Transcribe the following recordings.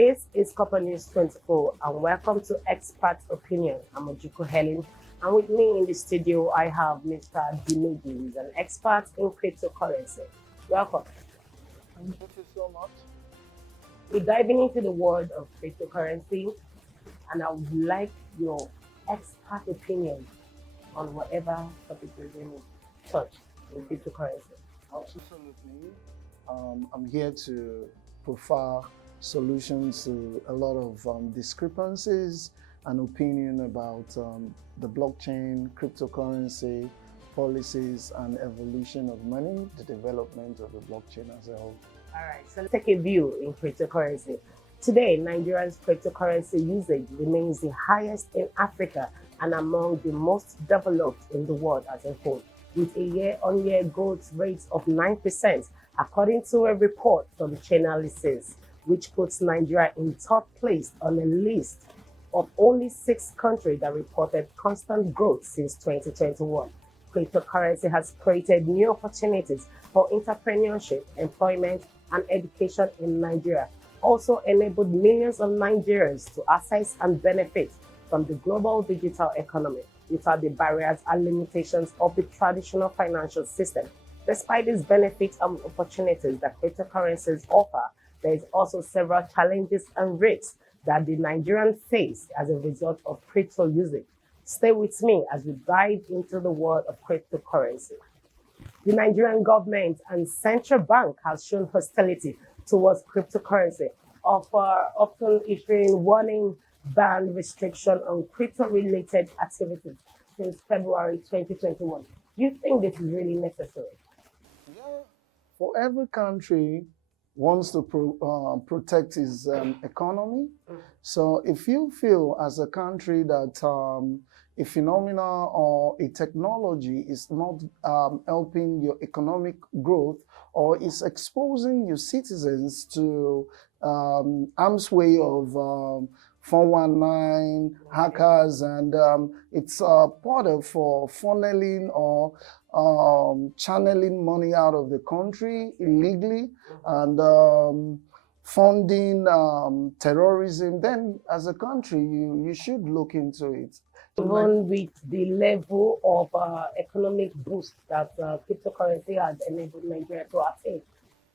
This is CorperNews24 and welcome to Expert Opinion. I'm Ojukwu Helen, and with me in the studio I have Mr. Dimeji, who is an expert in cryptocurrency. Welcome. Thank you so much. We're diving into the world of cryptocurrency, and I would like your expert opinion on whatever topic we're going to touch in cryptocurrency. Absolutely. I'm here to provide solutions to a lot of discrepancies and opinion about the blockchain, cryptocurrency, policies, and evolution of money, the development of the blockchain as a whole. All right, so let's take a view in cryptocurrency. Today, Nigeria's cryptocurrency usage remains the highest in Africa and among the most developed in the world as a whole, with a year-on-year growth rate of 9%, according to a report from Chainalysis, which puts Nigeria in third place on a list of only 6 countries that reported constant growth since 2021. Cryptocurrency has created new opportunities for entrepreneurship, employment, and education in Nigeria, also enabled millions of Nigerians to access and benefit from the global digital economy without the barriers and limitations of the traditional financial system. Despite these benefits and opportunities that cryptocurrencies offer, there is also several challenges and risks that the Nigerians face as a result of crypto usage. Stay with me as we dive into the world of cryptocurrency. The Nigerian government and central bank has shown hostility towards cryptocurrency, often issuing warning ban restriction on crypto-related activities since February 2021. Do you think this is really necessary? Yeah, for every country wants to protect its economy. So if you feel as a country that a phenomena or a technology is not helping your economic growth or is exposing your citizens to arm's way of 419 hackers, and it's part for funneling or channeling money out of the country illegally and funding terrorism, then as a country you should look into it. Even with the level of economic boost that cryptocurrency has enabled Nigeria to attain.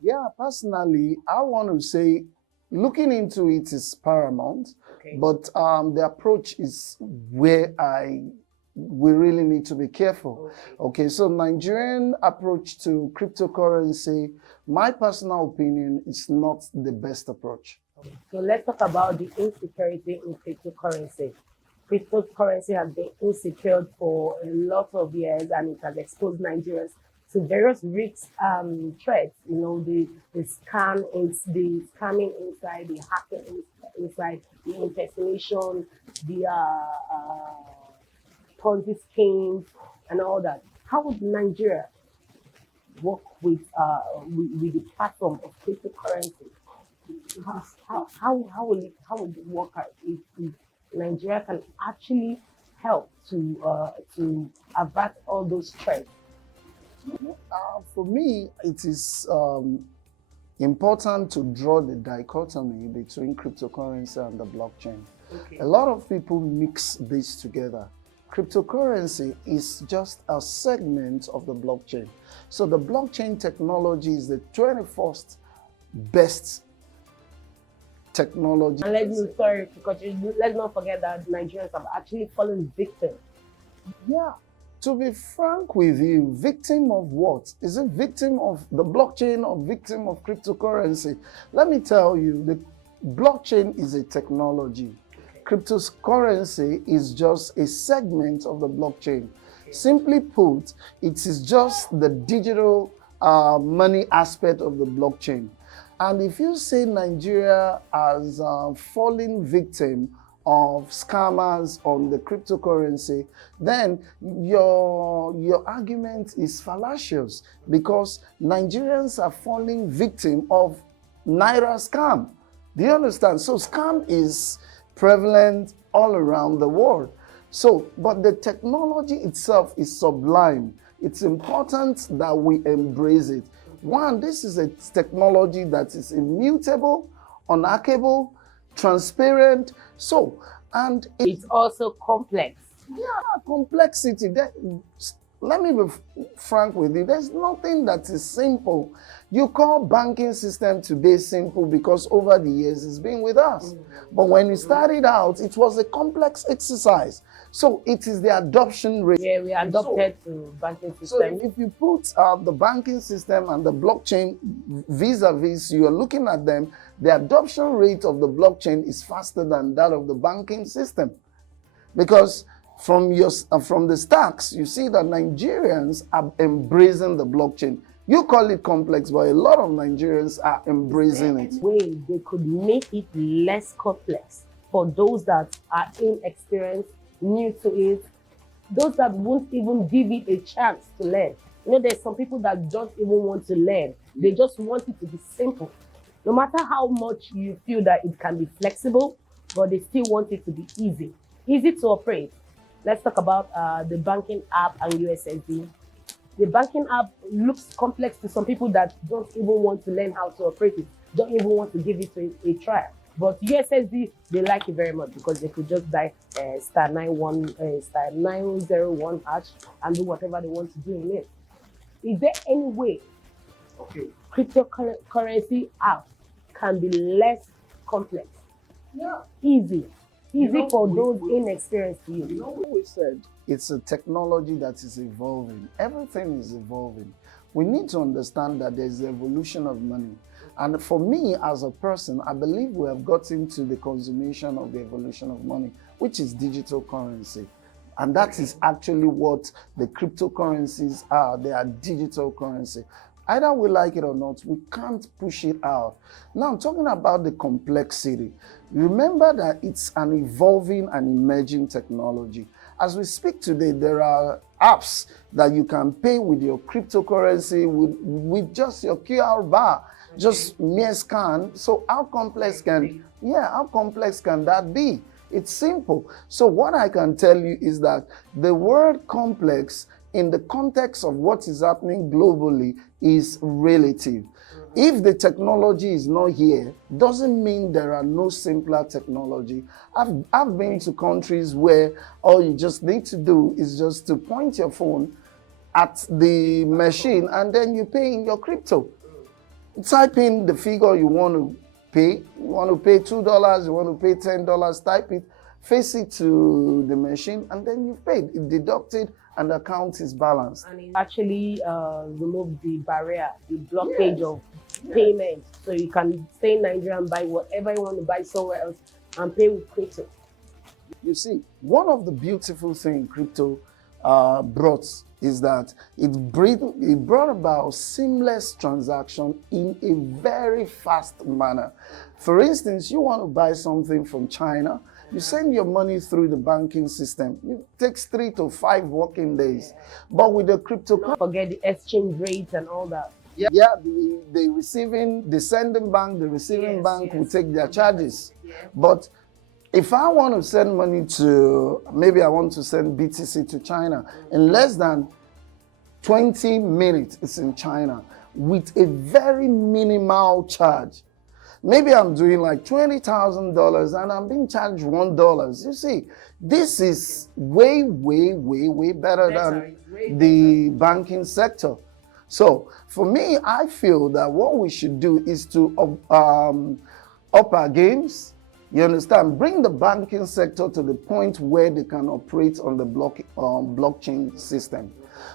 Yeah, personally, I want to say looking into it is paramount, okay, but the approach is where we really need to be careful. Okay, so Nigerian approach to cryptocurrency, my personal opinion, is not the best approach. So let's talk about the insecurity in cryptocurrency. Cryptocurrency has been insecure for a lot of years, and it has exposed Nigerians to various risks, threats. You know, the scamming inside, the hacking inside, the impersonation, the Ponzi schemes, and all that. How would Nigeria work with the platform of cryptocurrency? How will it work out if Nigeria can actually help to avert all those threats? For me, it is important to draw the dichotomy between cryptocurrency and the blockchain. Okay. A lot of people mix these together. Cryptocurrency is just a segment of the blockchain. So the blockchain technology is the 21st best technology. And let's not forget that Nigerians have actually fallen victim. Yeah. To be frank with you, victim of what? Is it victim of the blockchain or victim of cryptocurrency? Let me tell you, the blockchain is a technology. Cryptocurrency is just a segment of the blockchain. Simply put, it is just the digital money aspect of the blockchain. And if you say Nigeria has fallen victim of scammers on the cryptocurrency, then your argument is fallacious, because Nigerians are falling victim of Naira scam. Do you understand? So scam is prevalent all around the world. So, but the technology itself is sublime. It's important that we embrace it. 1, this is a technology that is immutable, unhackable, transparent. So, and It's also complex. yeah, complexity. Let me be frank with you. There's nothing that is simple. You call banking system today simple because over the years it's been with us. But when it started out, it was a complex exercise. So it is the adoption rate. Yeah, we adopted to banking system. So if you put the banking system and the blockchain vis-a-vis, you are looking at them, the adoption rate of the blockchain is faster than that of the banking system. Because from the stacks, you see that Nigerians are embracing the blockchain. You call it complex, but a lot of Nigerians are embracing it. Way they could make it less complex for those that are inexperienced, new to it, those that won't even give it a chance to learn. You know, there's some people that don't even want to learn. They just want it to be simple. No matter how much you feel that it can be flexible, but they still want it to be easy to operate. Let's talk about the banking app and USSD. The banking app looks complex to some people that don't even want to learn how to operate it, don't even want to give it a try. But USSD, they like it very much because they could just dial star 901 hash and do whatever they want to do in it. Is there any way cryptocurrency app can be less complex? Yeah. Easy for those inexperienced to use. You know what we said? It's a technology that is evolving. Everything is evolving. We need to understand that there's the evolution of money. And for me as a person, I believe we have gotten to the consummation of the evolution of money, which is digital currency. And that is actually what the cryptocurrencies are. They are digital currency. Either we like it or not, we can't push it out. Now, I'm talking about the complexity. Remember that it's an evolving and emerging technology. As we speak today, there are apps that you can pay with your cryptocurrency with just your QR bar, just mere scan. So how complex can that be? It's simple. So what I can tell you is that the word complex in the context of what is happening globally is relative. If the technology is not here, doesn't mean there are no simpler technology. I've been to countries where all you just need to do is just to point your phone at the machine and then you pay in your crypto. Type in the figure you want to pay. You want to pay $2, you want to pay $10, type it, face it to the machine, and then you've paid. It deducted and the account is balanced. And it actually removed the barrier, the blockage of payment. So you can stay in Nigeria and buy whatever you want to buy somewhere else and pay with crypto. You see, one of the beautiful things crypto brought is that it brought about seamless transaction in a very fast manner. For instance, you want to buy something from China, you send your money through the banking system. It takes 3 to 5 working days. But with the crypto, don't forget the exchange rates and all that. Yeah, the sending bank, the receiving bank will take their charges. But if I want to send money to, maybe I want to send BTC to China, in less than 20 minutes, it's in China with a very minimal charge. Maybe I'm doing like $20,000 and I'm being charged $1. You see, this is way better than the banking sector. So for me, I feel that what we should do is to up our games. You understand? Bring the banking sector to the point where they can operate on the blockchain system.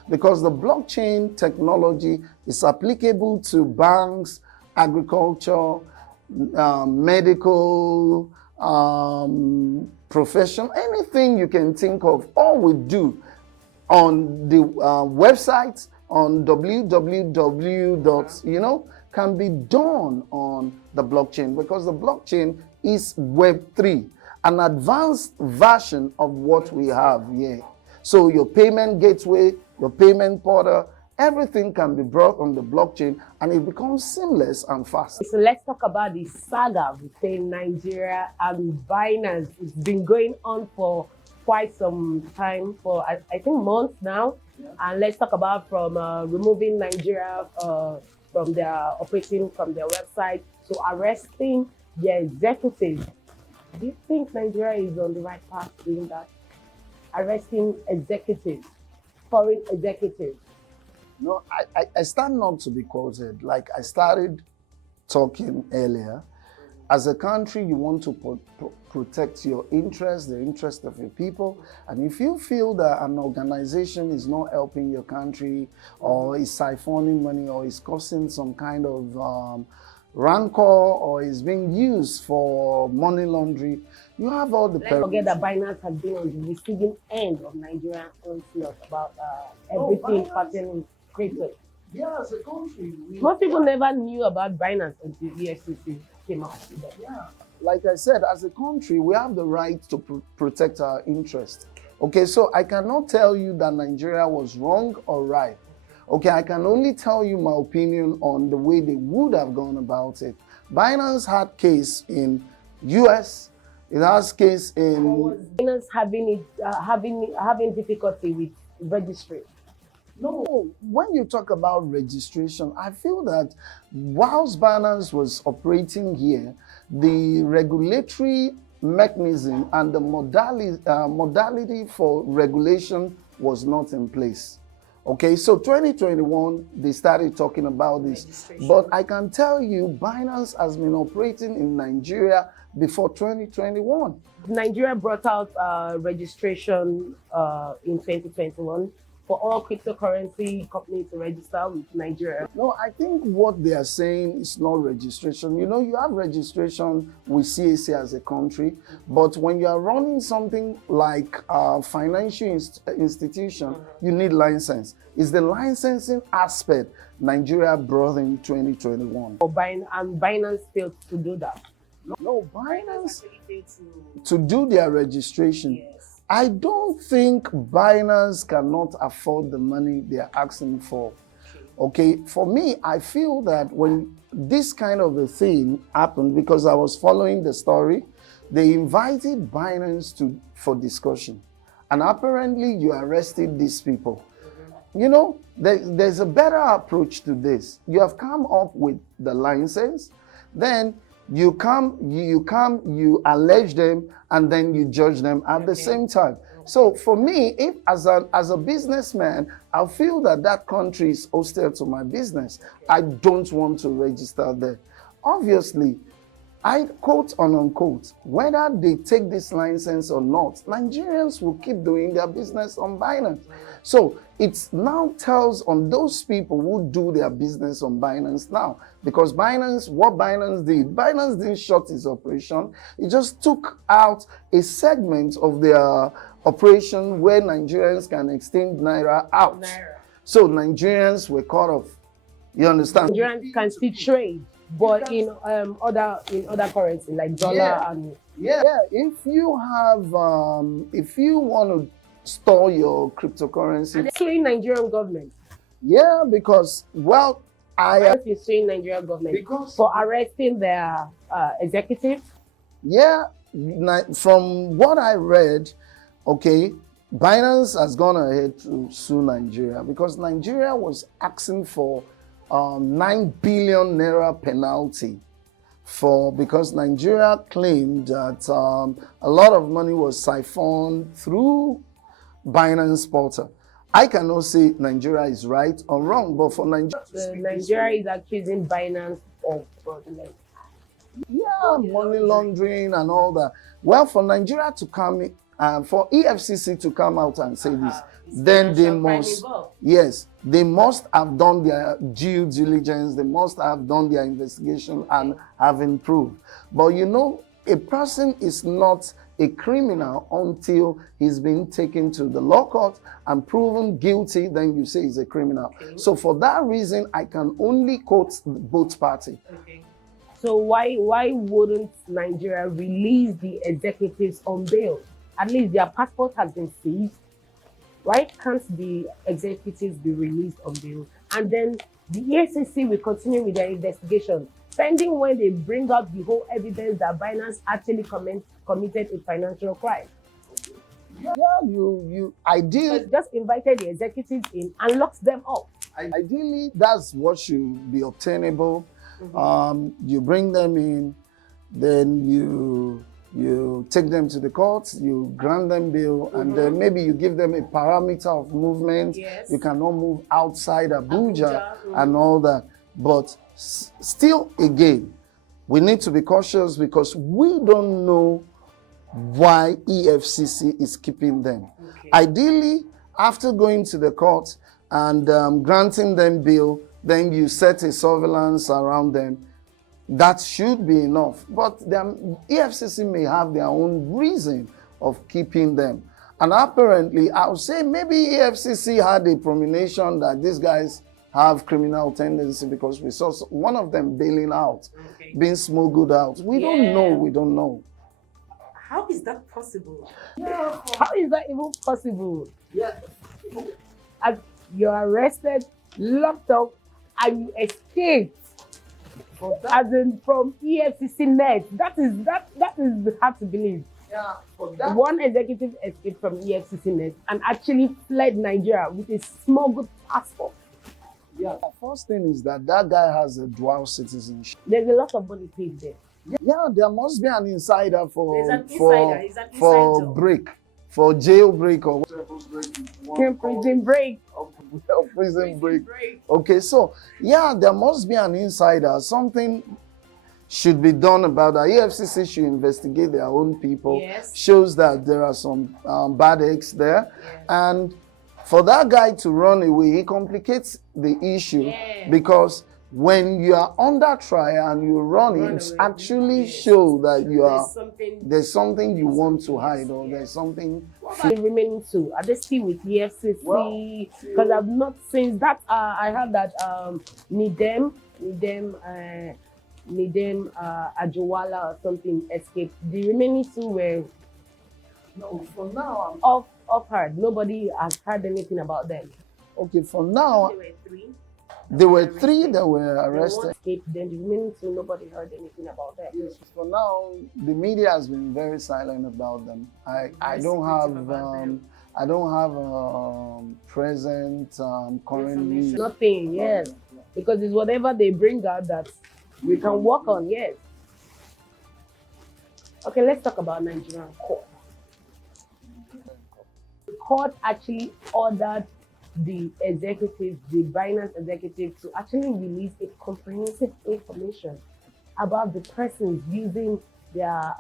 Because the blockchain technology is applicable to banks, agriculture, medical, profession, anything you can think of. All we do on the website, on www. Can be done on the blockchain, because the blockchain is Web3, an advanced version of what we have here. So your payment gateway, your payment portal, everything can be brought on the blockchain and it becomes seamless and fast. So let's talk about the saga between Nigeria and Binance. It's been going on for quite some time, for I think months now. And let's talk about from removing Nigeria from their operating from their website to arresting their executives Do you think Nigeria is on the right path doing that? Arresting executives, foreign executives. No, I stand not to be quoted. Like I started talking earlier, as a country, you want to protect your interests, the interest of your people. And if you feel that an organization is not helping your country or is siphoning money or is causing some kind of rancor or is being used for money laundering, you have all the... Let's forget that Binance has been on the receiving end of Nigerian onslaught about everything pertaining to crypto. Yeah, as a country, most people never knew about Binance until the Efcc came out with that. Yeah, like I said, as a country, we have the right to protect our interests. Okay, so I cannot tell you that Nigeria was wrong or right. Okay, I can only tell you my opinion on the way they would have gone about it. Binance had case in US, it has case in... Binance having difficulty with registry. No, when you talk about registration, I feel that whilst Binance was operating here, the regulatory mechanism and the modality for regulation was not in place. Okay, so 2021, they started talking about this. But I can tell you, Binance has been operating in Nigeria before 2021. Nigeria brought out registration in 2021 for all cryptocurrency companies to register with Nigeria. No, I think what they are saying is not registration. You know, you have registration with CAC as a country, but when you are running something like a financial institution, you need license. It's the licensing aspect Nigeria brought in 2021. And Binance failed to do that. No, Binance to do their registration. Yes. I don't think Binance cannot afford the money they are asking for. Okay, for me, I feel that when this kind of a thing happened, because I was following the story, they invited Binance for discussion. And apparently you arrested these people. You know, there's a better approach to this. You have come up with the license, then you allege them, and then you judge them at the same time. So for me, if as a businessman, I feel that that country is hostile to my business, I don't want to register there. Obviously, I quote and unquote, whether they take this license or not, Nigerians will keep doing their business on Binance. So it now tells on those people who do their business on Binance now. Because what Binance didn't shut its operation. It just took out a segment of their operation where Nigerians can exchange Naira out. So Nigerians were cut off. You understand? Nigerians can still trade, but in other currency like dollar and... Yeah, if you want to store your cryptocurrency. And they're suing Nigerian government. Yeah, because, well, You're suing Nigerian government for arresting their executives. Yeah, from what I read, okay, Binance has gone ahead to sue Nigeria because Nigeria was asking for 9 billion naira penalty because Nigeria claimed that a lot of money was siphoned through Binance portal. I cannot say Nigeria is right or wrong, but for Nigeria... Nigeria is accusing Binance of fraudulent. Yeah, money laundering and all that. Well, for Nigeria to come in, for EFCC to come out and say this, then they must... Yes, they must have done their due diligence, they must have done their investigation and have improved. But you know, a person is not a criminal until he's been taken to the law court and proven guilty, then you say he's a criminal. Okay. So for that reason, I can only quote both parties. Okay. So why wouldn't Nigeria release the executives on bail? At least their passport has been seized. Why can't the executives be released on bail? And then the EFCC will continue with their investigation, pending when they bring out the whole evidence that Binance actually committed a financial crime. Yeah, you ideally just invited the executives in and locked them up. Ideally, that's what should be obtainable. You bring them in, then you You take them to the court, you grant them bail, and then maybe you give them a parameter of movement. Yes. You cannot move outside Abuja and all that. But still, again, we need to be cautious because we don't know why EFCC is keeping them. Okay. Ideally, after going to the court and granting them bail, then you set a surveillance around them. That should be enough. But the EFCC may have their own reason of keeping them. And apparently, I would say maybe EFCC had a premonition that these guys have criminal tendency because we saw one of them bailing out, being smuggled out. We don't know. We don't know. How is that possible? Yeah. How is that even possible? Yeah. As you're arrested, locked up, and you escape. As in from EFCC net. That is hard to believe. Yeah, one executive escaped from EFCC net and actually fled Nigeria with a smuggled passport. Yeah, the first thing is that guy has a dual citizenship. There's a lot of money paid there. Yeah, there must be an insider for break, for jailbreak or whatever. Prison break. Prison break. Okay, so yeah, there must be an insider. Something should be done about that. EFCC should investigate their own people. Yes. Shows that there are some bad eggs there. Yes. And for that guy to run away, he complicates the issue because when you are under trial and you run it actually show that you are there's something you want to hide or there's something. The remaining two, are they still with EFCC? Because I've not seen that. I heard that Nidem Ajawala or something escaped. The remaining two were for now off heard. Nobody has heard anything about them. Okay, for now there were three. There were three that were arrested. Then the remaining two, nobody heard anything about them. Yes, for now, the media has been very silent about them. I don't have present current news. Nothing, yes, because it's whatever they bring out that we can work on. Yes. Okay, let's talk about Nigerian court. The court actually ordered the Binance executive, to actually release a comprehensive information about the persons using their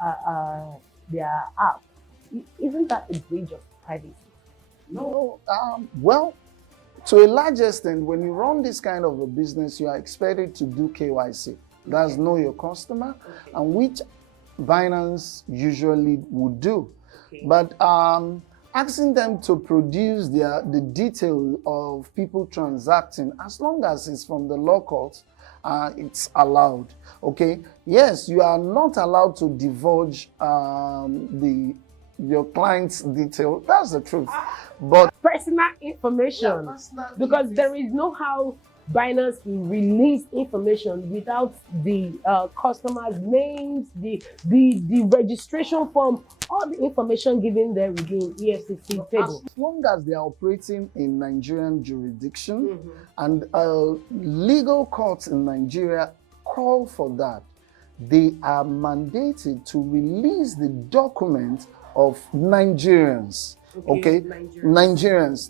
app. Isn't that a breach of privacy? No. Well, to a large extent, when you run this kind of a business, you are expected to do KYC. That's know your customer, and which Binance usually would do. But asking them to produce the detail of people transacting, as long as it's from the law court, it's allowed. Okay. Yes, you are not allowed to divulge your client's detail. That's the truth. But personal information, because there is no how Binance will release information without the customers' names, the registration form, all the information given there within EFCC table. As long as they are operating in Nigerian jurisdiction and legal courts in Nigeria call for that, they are mandated to release the document of Nigerians. Okay, Nigerians.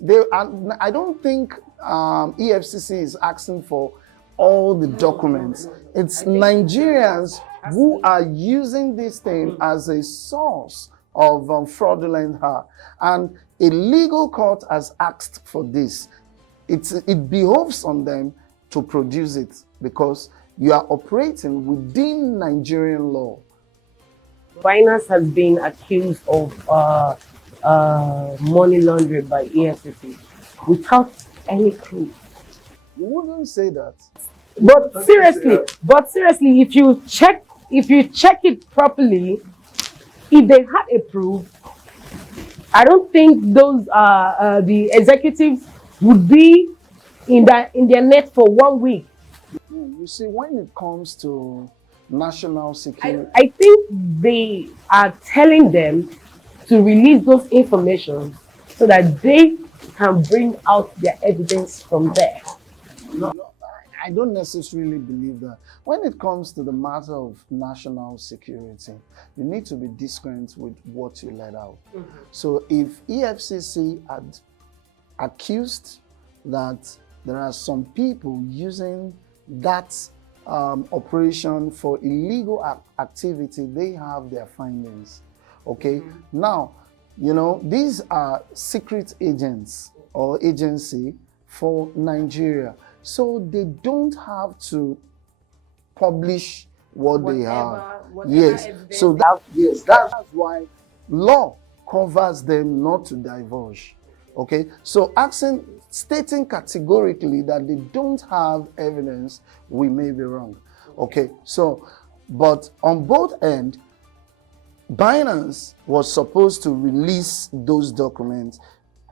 I don't think EFCC is asking for all the documents. It's Nigerians who are using this thing as a source of fraudulent harm. And a legal court has asked for this. It behoves on them to produce it because you are operating within Nigerian law. Binance has been accused of money laundering by EFCC without any clue. You wouldn't say that. But seriously, if you check it properly, if they had a proof, I don't think those the executives would be in their net for 1 week. You see, when it comes to national security, I think they are telling them to release those information so that they can bring out their evidence from there. No, I I don't necessarily believe that. When it comes to the matter of national security, you need to be discreet with what you let out. So if EFCC had accused that there are some people using that operation for illegal activity, they have their findings. Okay, now, you know, these are secret agents or agency for Nigeria, so they don't have to publish what they have. Yes, so that's why law covers them not to divulge. Okay, so stating categorically that they don't have evidence, we may be wrong. Okay, so, but on both ends, Binance was supposed to release those documents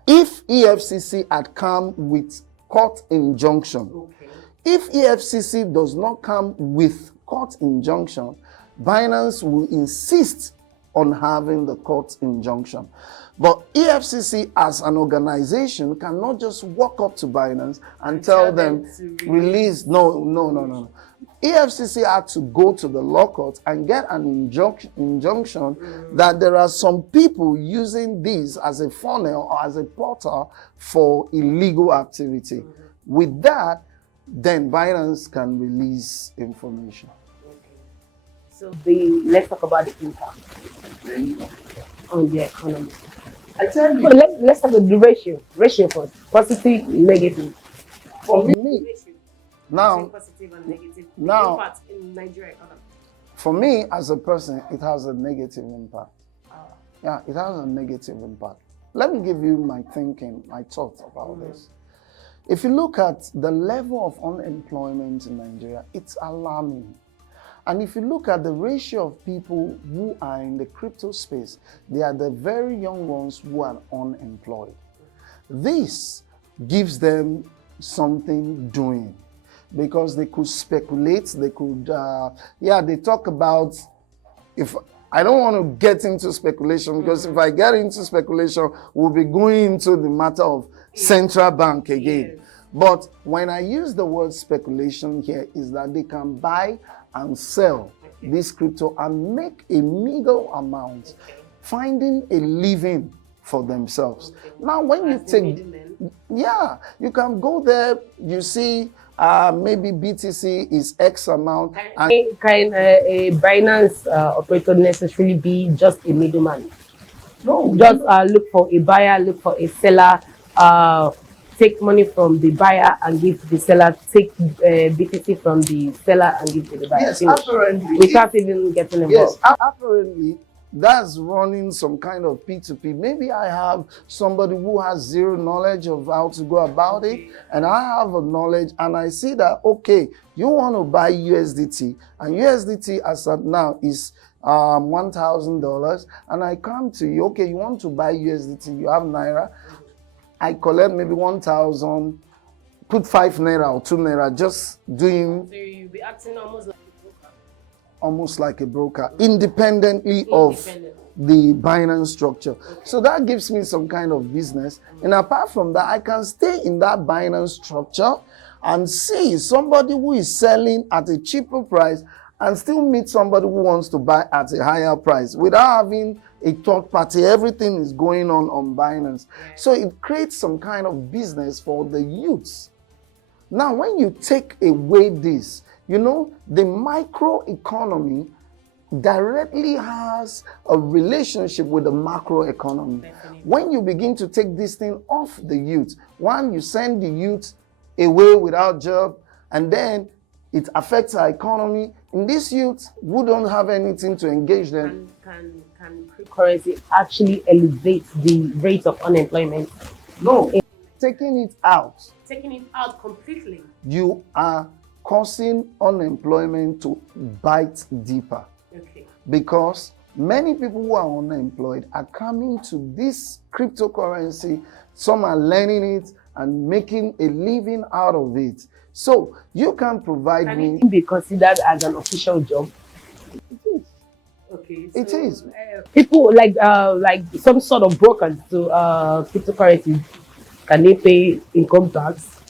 if EFCC had come with court injunction. If EFCC does not come with court injunction, Binance will insist on having the court injunction. But EFCC as an organization cannot just walk up to Binance and tell them release. No. EFCC had to go to the law court and get an injunction that there are some people using this as a funnel or as a portal for illegal activity. With that, then Binance can release information. So let's talk about the impact on the economy. I tell you, let's talk about the ratio first, positive, negative. For me, now, positive and negative impact in Nigeria economy. For me, as a person, it has a negative impact. Yeah, it has a negative impact. Let me give you my thinking, my thoughts about this. If you look at the level of unemployment in Nigeria, it's alarming. And if you look at the ratio of people who are in the crypto space, they are the very young ones who are unemployed. This gives them something doing, because they could speculate, they could, they talk about, if I don't want to get into speculation, because if I get into speculation, we'll be going into the matter of central bank again. But when I use the word speculation here, is that they can buy and sell this crypto and make a meager amount, finding a living for themselves. Now, when you take, you can go there, you see, maybe BTC is X amount. Can a Binance operator necessarily be just a middleman? No. Just look for a buyer, look for a seller, take money from the buyer and give to the seller, take BTC from the seller and give to the buyer. Yes, apparently. Without even getting involved. Yes, apparently. That's running some kind of P2P. Maybe I have somebody who has zero knowledge of how to go about it, and I have a knowledge, and I see that, okay, you want to buy USDT, and USDT as of now is $1,000, and I come to you, okay, you want to buy USDT, you have Naira, I collect maybe 1,000, put 5 Naira or 2 Naira, just doing... So you'll be acting almost like a broker, independently of the Binance structure. So that gives me some kind of business. And apart from that, I can stay in that Binance structure and see somebody who is selling at a cheaper price and still meet somebody who wants to buy at a higher price without having a third party. Everything is going on Binance. So it creates some kind of business for the youths. Now, when you take away this, you know, the microeconomy directly has a relationship with the macroeconomy. When you begin to take this thing off the youth, one, you send the youth away without job, and then it affects our economy. In this youth who don't have anything to engage them. Can cryptocurrency actually elevate the rate of unemployment? No. Taking it out. Taking it out completely. You are causing unemployment to bite deeper. Okay. Because many people who are unemployed are coming to this cryptocurrency. Some are learning it and making a living out of it. So you can provide me. Can it be considered as an official job? It is. Okay. So, it is. People like some sort of brokers to cryptocurrency, can they pay income tax?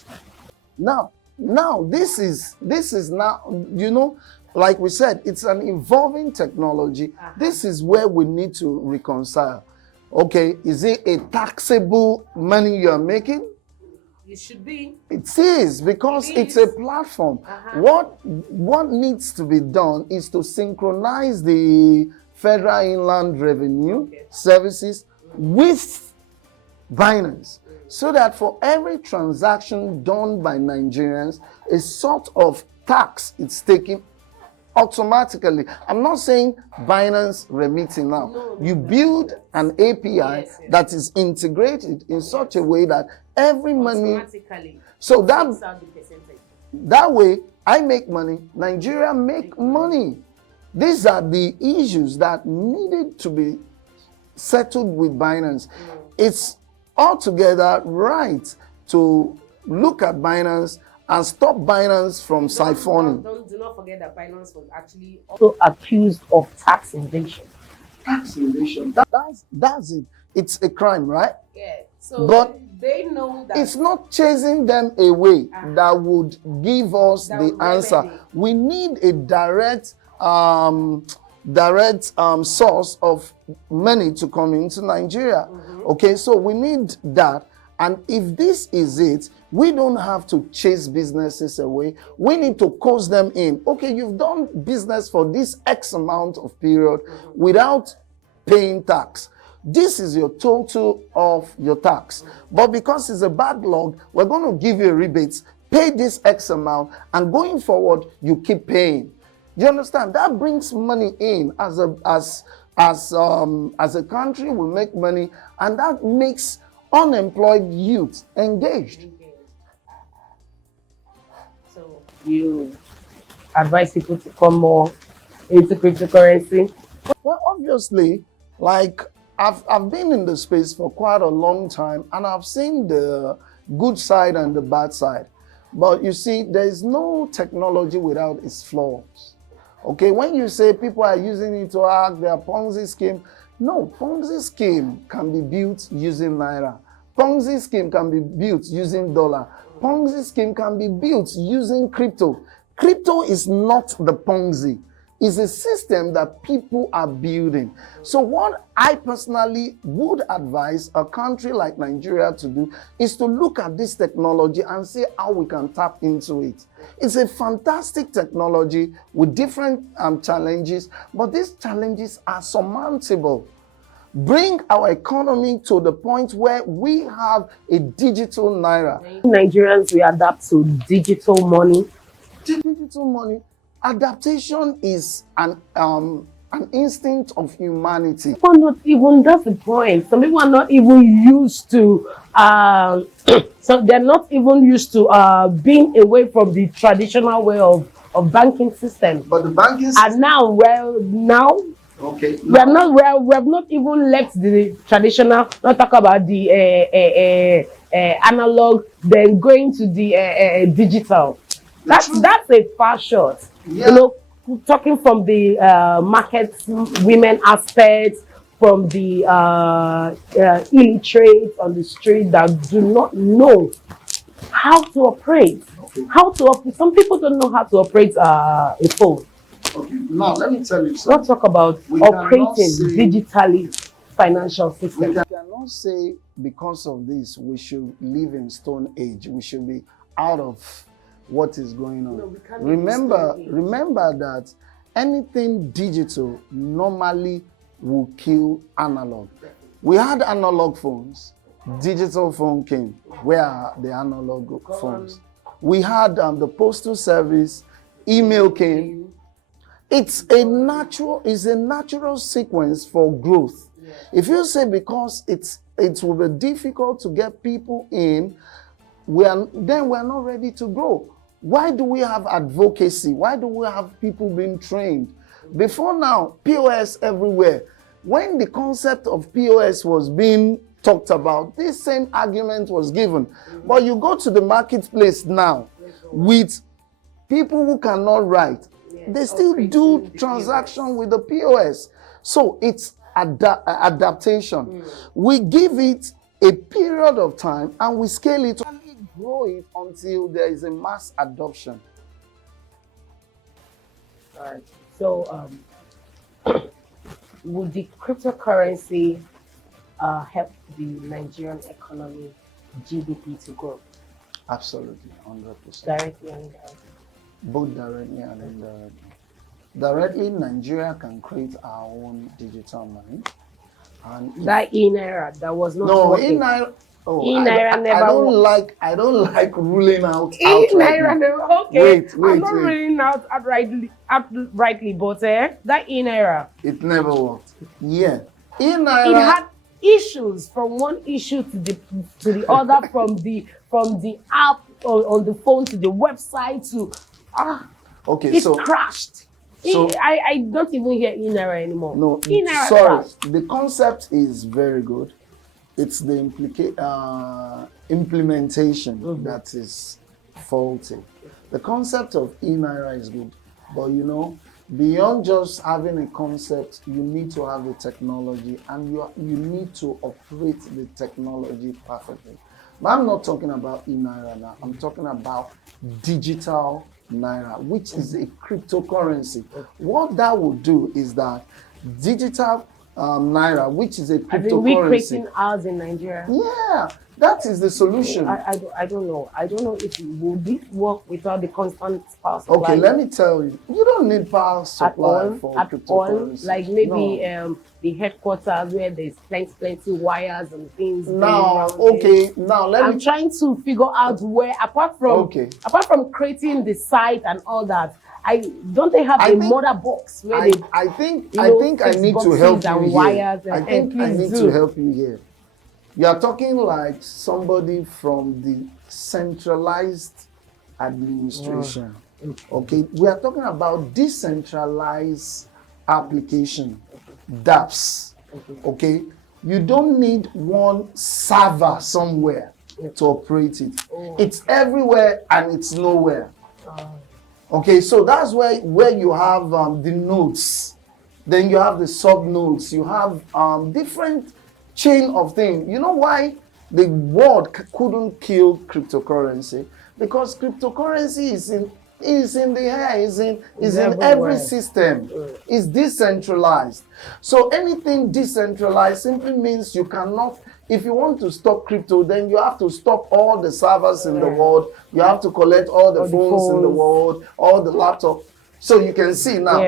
Now, now this is now, you know, like we said, it's an evolving technology. This is where we need to reconcile. Okay, is it a taxable money you are making? It should be. It is, because it's a platform. What needs to be done is to synchronize the Federal Inland Revenue Services with Binance, so that for every transaction done by Nigerians, a sort of tax is taken automatically. I'm not saying Binance remitting now. You build an API that is integrated in such a way that every money, so that way I make money, Nigeria make money. These are the issues that needed to be settled with Binance. It's altogether right to look at Binance and stop Binance from siphoning. Do not forget that Binance was actually also accused of tax evasion. Tax evasion. That's it. It's a crime, right? Yeah. So but they know that it's not chasing them away that would give us the answer. We need a direct source of money to come into Nigeria. Okay, so we need that. And if this is it, we don't have to chase businesses away. We need to coast them in. Okay, you've done business for this X amount of period without paying tax. This is your total of your tax. But because it's a backlog, we're going to give you a rebate, pay this X amount, and going forward, you keep paying. Do you understand? That brings money in as a country. We make money, and that makes unemployed youth engaged. So you advise people to come more into cryptocurrency? Well, obviously, like I've been in the space for quite a long time, and I've seen the good side and the bad side. But you see, there is no technology without its flaws. Okay, when you say people are using it to hack their Ponzi scheme, no, Ponzi scheme can be built using Naira. Ponzi scheme can be built using dollar. Ponzi scheme can be built using crypto. Crypto is not the Ponzi. It's a system that people are building. So what I personally would advise a country like Nigeria to do is to look at this technology and see how we can tap into it. It's a fantastic technology with different challenges, but these challenges are surmountable. Bring our economy to the point where we have a digital Naira. Nigerians will adapt to digital money. Digital money. Adaptation is an instinct of humanity. People are not even, that's the point. Some people are not even used to, so they're not even used to being away from the traditional way of banking system. But the banking system. And now, okay. We have not even left the traditional, not talk about the analog, then going to the digital. That's a far shot. Yeah. You know, talking from the market women aspect, from the illiterate on the street that do not know how to operate. Some people don't know how to operate a phone. Okay. Now let me tell you something. Let's talk about operating digitally financial system. We cannot say because of this we should live in Stone Age. We should be out of what is going on. No, remember that anything digital normally will kill analog. We had analog phones. Digital phone came. Where are the analog phones? We had the postal service. Email came. It's a natural sequence for growth. Yeah. If you say because it will be difficult to get people in, then we're not ready to grow. Why do we have advocacy? Why do we have people being trained? Before now, POS everywhere. When the concept of POS was being talked about, this same argument was given. But you go to the marketplace now with people who cannot write. They still do transaction with the POS. So it's adaptation. We give it a period of time and we scale it. grow it until there is a mass adoption. All right. So, would the cryptocurrency help the Nigerian economy, GDP, to grow? Absolutely, 100%. Directly and indirectly. Both directly and indirectly. Directly, Nigeria can create our own digital money. And That e-naira that was not no, working. e-naira. Oh, E-naira never I don't like ruling out E-naira outrightly. never. Okay. I'm not wait. ruling out outrightly, but that e-naira. It never worked. Yeah, It e-naira. had issues from one issue to the other, from the app on the phone to the website to Okay, it so crashed. So- I don't even hear e-naira anymore. no, e-naira sorry. crashed. The concept is very good. It's the implementation that is faulty. The concept of e-naira is good, but beyond just having a concept, you need to have the technology, and you need to operate the technology perfectly. But I'm not talking about e-naira now. I'm talking about digital naira, which is a cryptocurrency. What that will do is that digital naira, which is a I think we cryptocurrency. creating ours in Nigeria. Yeah, that is the solution. I don't know. I don't know if it will work without the constant power supply. Okay, let me tell you. You don't need power supply for cryptocurrency. Like maybe the headquarters where there's plenty wires and things. Now, I'm trying to figure out where, apart from creating the site and all that, don't they have a mother box where I think I need to help you here. I think I need to help you here. You are talking like somebody from the centralized administration. Okay, we are talking about decentralized application, dApps. Okay, you don't need one server somewhere to operate it. It's everywhere and it's nowhere. Okay, so that's where you have the nodes. Then you have the sub nodes. You have different chain of things. You know why the world couldn't kill cryptocurrency? Because cryptocurrency is in the air, is in every system. It's decentralized. So anything decentralized simply means you cannot. If you want to stop crypto, then you have to stop all the servers in the world. You have to collect all the phones in the world, all the laptops. So you can see now,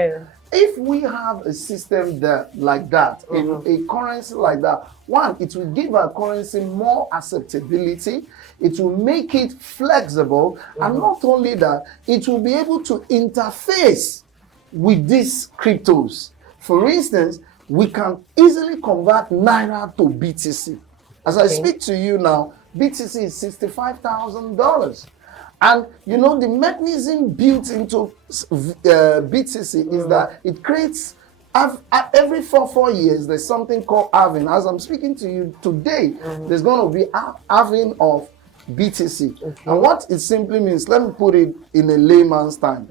if we have a system like that, a currency like that, one, it will give our currency more acceptability. It will make it flexible. And not only that, it will be able to interface with these cryptos. For instance, we can easily convert Naira to BTC. As I speak to you now, BTC is $65,000. And the mechanism built into BTC is that it creates, every 4 years, there's something called halving. As I'm speaking to you today, there's going to be halving of BTC. And what it simply means, let me put it in a layman's time.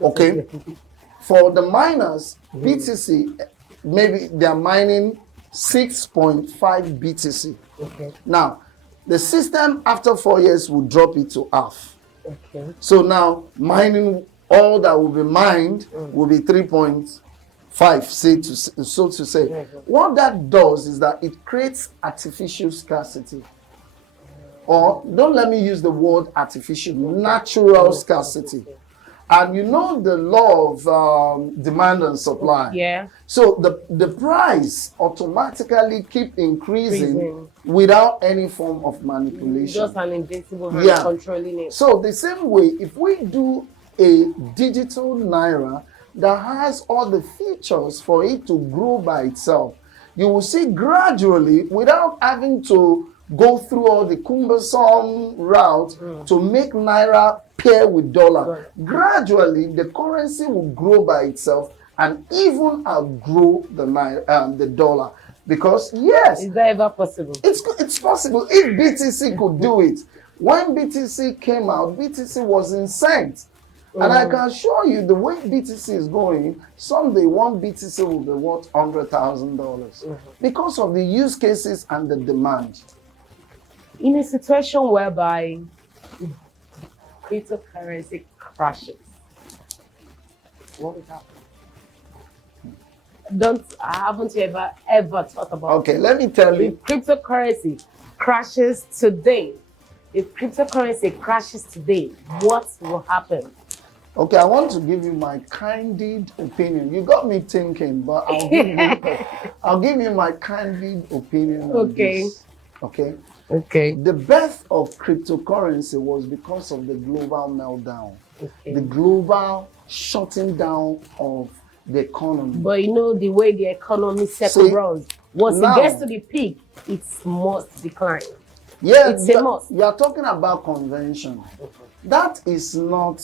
Okay? For the miners, BTC, maybe they're mining 6.5 BTC. Now, the system after 4 years will drop it to half. So now, mining, all that will be mined will be 3.5, so to say. What that does is that it creates artificial scarcity. Or, don't let me use the word artificial, natural scarcity. And the law of demand and supply. Yeah. So the price automatically keep increasing without any form of manipulation. Just an invincible hand controlling it. So the same way, if we do a digital naira that has all the features for it to grow by itself, you will see gradually, without having to go through all the cumbersome route to make naira pair with dollar. Gradually, the currency will grow by itself and even outgrow the dollar. Because is that ever possible? It's possible. If BTC could do it, when BTC came out, BTC was in cents. And I can assure you, the way BTC is going, someday one BTC will be worth $100,000 because of the use cases and the demand. In a situation whereby Cryptocurrency crashes. What would happen? Haven't you ever thought about Okay, it? let me tell you. If cryptocurrency crashes today, what will happen? Okay, I want to give you my candid opinion. You got me thinking, but I'll give you my candid opinion on this. Okay. Okay. The birth of cryptocurrency was because of the global meltdown, the global shutting down of the economy. But you know the way the economy cycle runs, once it gets to the peak, it must decline. Yeah, it's a must. You are talking about convention. That is not.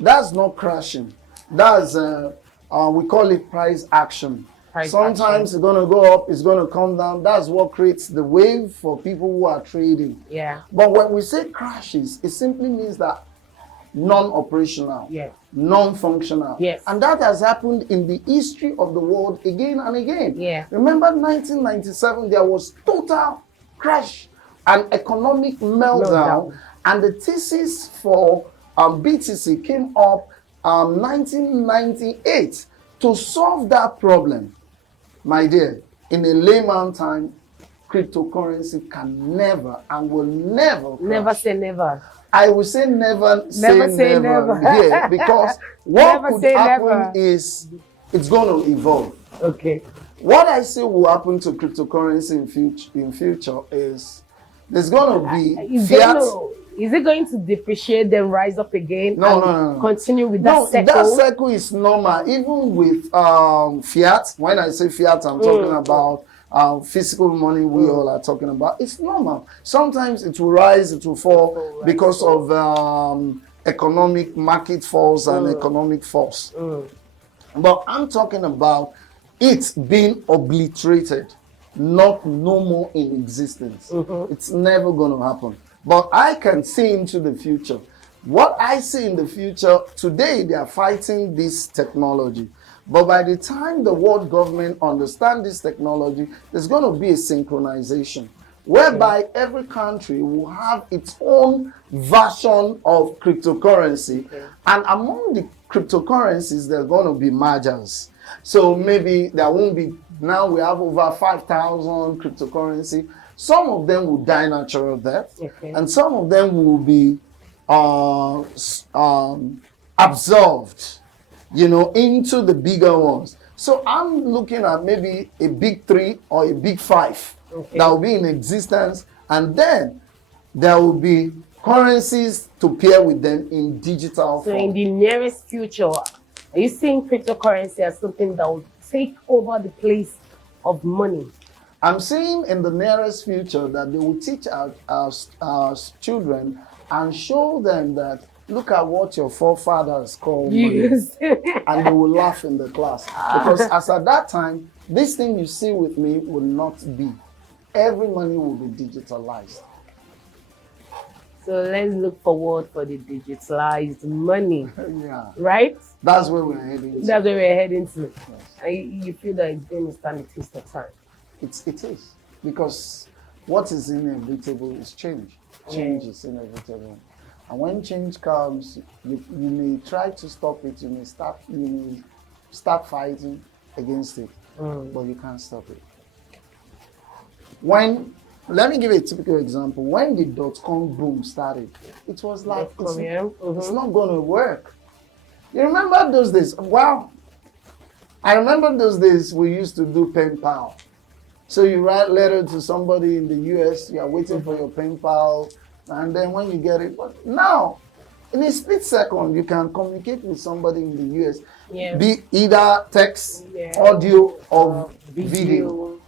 That's not crashing. That's we call it price action. Sometimes it's going to go up, it's going to come down. That's what creates the wave for people who are trading. Yeah. But when we say crashes, it simply means that non-operational, non-functional. Yes. And that has happened in the history of the world again and again. Yeah. Remember 1997, there was total crash and economic meltdown. And the thesis for BTC came up 1998 to solve that problem. My dear, in a layman time, cryptocurrency can never and will never crash. Never say never. I will say never say never. Yeah, because what could happen is it's going to evolve. Okay. What I say will happen to cryptocurrency in future is there's going to be fiat. Is it going to depreciate then rise up again? No. Continue with that cycle? That cycle is normal. Even with fiat, when I say fiat, I'm talking about physical money we all are talking about. It's normal. Sometimes it will rise, it will fall because of economic market force and economic force. But I'm talking about it being obliterated, no more in existence. It's never going to happen. But I can see into the future. What I see in the future, today they are fighting this technology. But by the time the world government understand this technology, there's going to be a synchronization whereby every country will have its own version of cryptocurrency. And among the cryptocurrencies, there's going to be mergers. So maybe there won't be, now we have over 5,000 cryptocurrency. Some of them will die natural death, and some of them will be absorbed, into the bigger ones. So I'm looking at maybe a big 3 or a big 5 that will be in existence, and then there will be currencies to pair with them in digital form. So in the nearest future, are you seeing cryptocurrency as something that will take over the place of money? I'm seeing in the nearest future that they will teach our children and show them that look at what your forefathers called money, and they will laugh in the class. Because as at that time, this thing you see with me will not be. Every money will be digitalized. So let's look forward for the digitalized money. Yeah. Right? That's where we're heading to. That's where we're heading to. Yes. And you feel that it's going to stand the test of time? It is. Because what is inevitable is change. Change is inevitable. And when change comes, you may try to stop it, you may start fighting against it, but you can't stop it. Let me give you a typical example. When the .com boom started, it was like, it's not going to work. You remember those days? Wow. I remember those days we used to do pen pal. So you write letter to somebody in the US, you are waiting for your pen pal, and then when you get it, but now, in a split second, you can communicate with somebody in the US, be either text, audio, or video.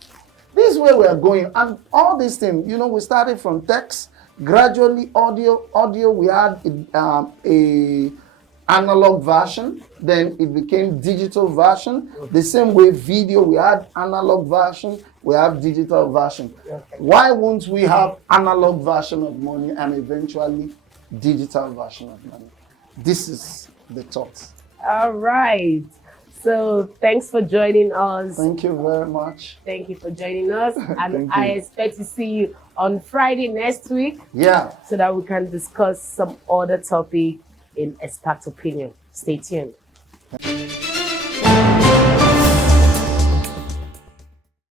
This is where we are going, and all these things, we started from text, gradually audio, we had a analog version, then it became digital version. The same way video, we had analog version, we have digital version. Why won't we have analog version of money and eventually digital version of money? This is the thought. All right. So thanks for joining us. Thank you very much. Thank you for joining us. And Thank I you. expect to see you on Friday next week. Yeah. So that we can discuss some other topic in expert opinion. Stay tuned.